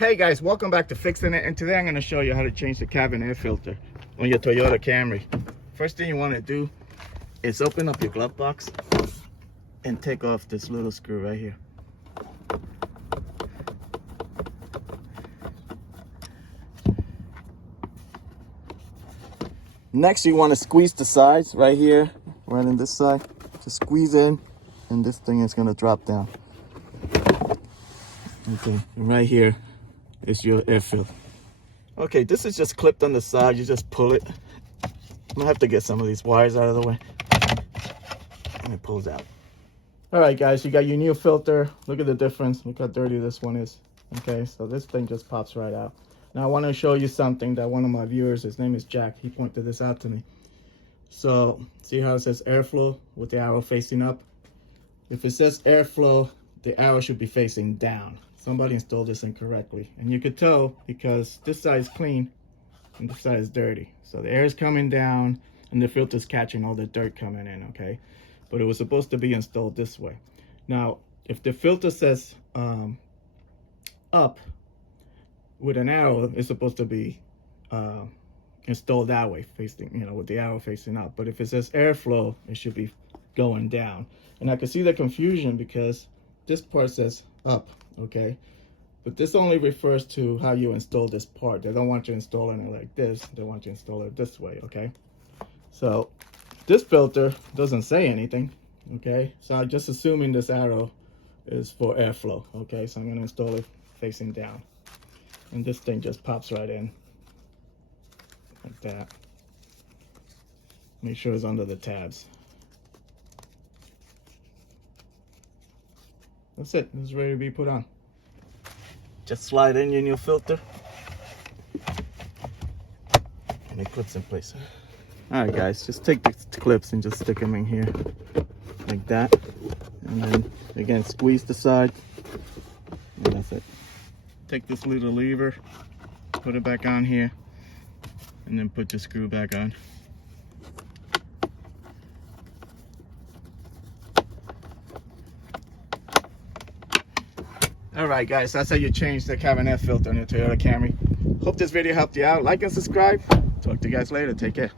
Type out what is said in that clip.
Hey guys, welcome back to Fixin' It, and today I'm going to show you how to change the cabin air filter on your Toyota Camry. First thing you want to do is open up your glove box and take off this little screw right here. Next, you want to squeeze the sides right here, right on this side. Just squeeze in, and this thing is going to drop down. Okay, and right here is your air filter. Okay, this is just clipped on the side. You just pull it. I'm gonna have to get some of these wires out of the way. And it pulls out. All right, guys, you got your new filter. Look at the difference. Look how dirty this one is. Okay, so this thing just pops right out. Now I want to show you something that one of my viewers, his name is Jack, he pointed this out to me. So see how it says airflow with the arrow facing up? If it says airflow, the arrow should be facing down. Somebody installed this incorrectly, and you could tell because this side is clean and this side is dirty. So the air is coming down and the filter is catching all the dirt coming in, okay? But it was supposed to be installed this way. Now, if the filter says up with an arrow, it's supposed to be installed that way, facing, you know, with the arrow facing up. But if it says airflow, it should be going down. And I can see the confusion because this part says up, okay, but this only refers to how you install this part. They don't want you installing it like this. They want you to install it this way, okay? So this filter doesn't say anything, okay? So I'm just assuming this arrow is for airflow, okay? So I'm gonna install it facing down, and this thing just pops right in like that. Make sure it's under the tabs. That's it. It's ready to be put on. Just slide in your new filter, and it puts in place. All right, guys, just take the clips and just stick them in here like that, and then again squeeze the side, and that's it. Take this little lever, put it back on here, and then put the screw back on. Alright guys, that's how you change the cabin air filter on your Toyota Camry. Hope this video helped you out. Like and subscribe. Talk to you guys later. Take care.